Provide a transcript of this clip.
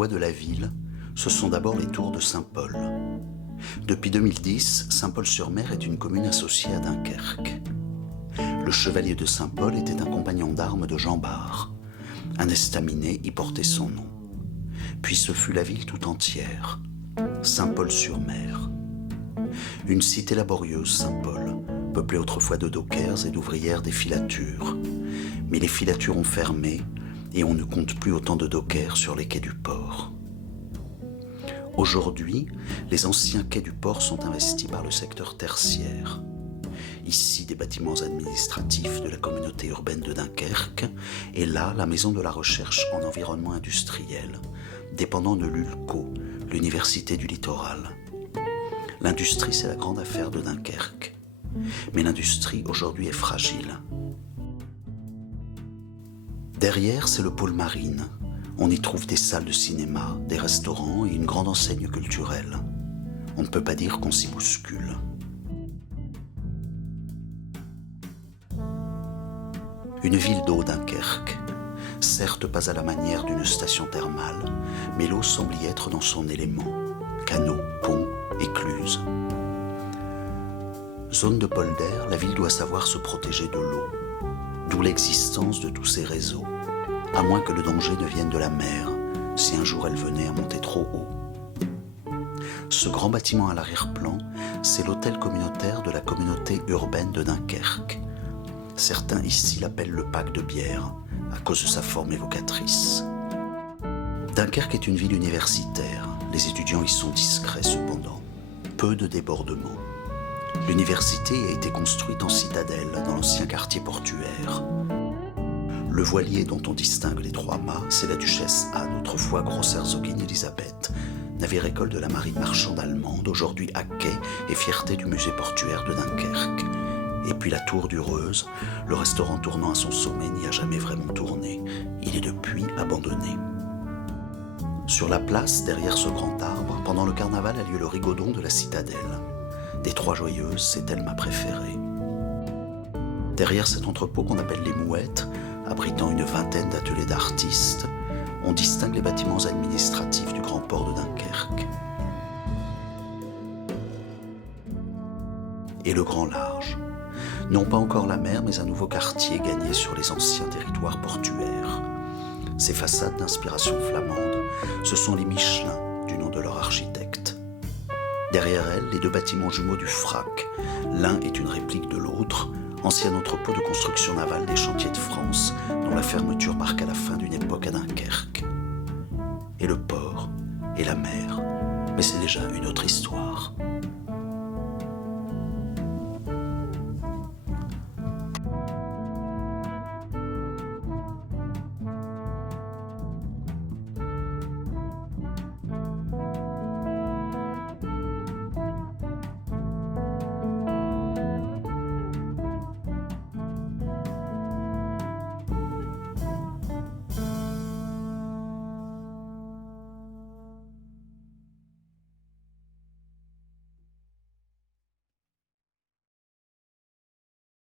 voix de la ville, ce sont d'abord les tours de Saint-Paul. Depuis 2010, Saint-Paul-sur-Mer est une commune associée à Dunkerque. Le chevalier de Saint-Paul était un compagnon d'armes de Jean Bart. Un estaminet y portait son nom. Puis ce fut la ville tout entière, Saint-Paul-sur-Mer. Une cité laborieuse, Saint-Paul, peuplée autrefois de dockers et d'ouvrières des filatures. Mais les filatures ont fermé et on ne compte plus autant de dockers sur les quais du port. Aujourd'hui, les anciens quais du port sont investis par le secteur tertiaire. Ici, des bâtiments administratifs de la communauté urbaine de Dunkerque, et là, la maison de la recherche en environnement industriel, dépendant de l'ULCO, l'Université du Littoral. L'industrie, c'est la grande affaire de Dunkerque. Mais l'industrie, aujourd'hui, est fragile. Derrière, c'est le pôle marine. On y trouve des salles de cinéma, des restaurants et une grande enseigne culturelle. On ne peut pas dire qu'on s'y bouscule. Une ville d'eau, Dunkerque. Certes pas à la manière d'une station thermale, mais l'eau semble y être dans son élément. Canaux, ponts, écluses. Zone de polder, la ville doit savoir se protéger de l'eau. D'où l'existence de tous ces réseaux. À moins que le danger ne vienne de la mer, si un jour elle venait à monter trop haut. Ce grand bâtiment à l'arrière-plan, c'est l'hôtel communautaire de la communauté urbaine de Dunkerque. Certains ici l'appellent le Pack de bière, à cause de sa forme évocatrice. Dunkerque est une ville universitaire. Les étudiants y sont discrets cependant. Peu de débordements. L'université a été construite en citadelle, dans l'ancien quartier portuaire. Le voilier dont on distingue les trois mâts, c'est la duchesse Anne, autrefois Großherzogin Elisabeth, navire-école de la marine marchande allemande, aujourd'hui à quai et fierté du musée portuaire de Dunkerque. Et puis la tour du Reuse, le restaurant tournant à son sommet n'y a jamais vraiment tourné. Il est depuis abandonné. Sur la place, derrière ce grand arbre, pendant le carnaval a lieu le rigodon de la citadelle. Des trois joyeuses, c'est elle ma préférée. Derrière cet entrepôt qu'on appelle les Mouettes, abritant une vingtaine d'ateliers d'artistes, on distingue les bâtiments administratifs du grand port de Dunkerque. Et le grand large. Non pas encore la mer, mais un nouveau quartier gagné sur les anciens territoires portuaires. Ces façades d'inspiration flamande, ce sont les Michelin, du nom de leur architecte. Derrière elles, les deux bâtiments jumeaux du FRAC. L'un est une réplique de l'autre, ancien entrepôt de construction navale des chantiers de France, dont la fermeture marqua la fin d'une époque à Dunkerque. Et le port, et la mer, mais c'est déjà une autre histoire.